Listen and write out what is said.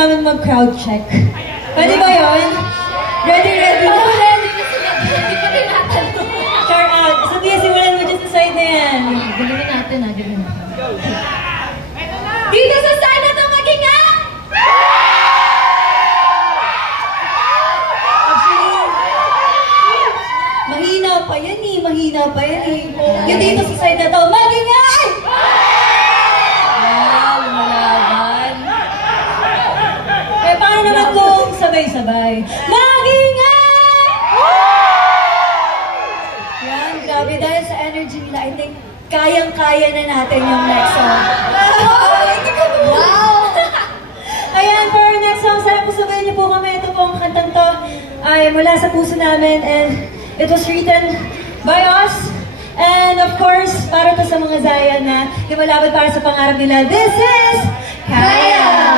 namin mag-crowd check. Pwede ba yun? Ready na? Hindi pa tinatanong. Char out. Sabihin, simulan mo dyan sa side na yan. Gawin natin, gawin natin. Dito sa side na ito, mag-ingat! Actually, mahina pa yan eh. Yung dito sa side na ito, mag-ingat! Lumalaban. Paano naman kung sabay-sabay? Mag-ingat! Yan, grabe. Dahil sa energy nila, I think, kayang-kaya na natin yung next song. Wow! Ayan, for our next song, sana po sabayin niyo po kami. Ito po ang kantang to ay mula sa puso namin and it was written by us. And of course, para to sa mga Zayan na lumalaban para sa pangarap nila. This is Kaya!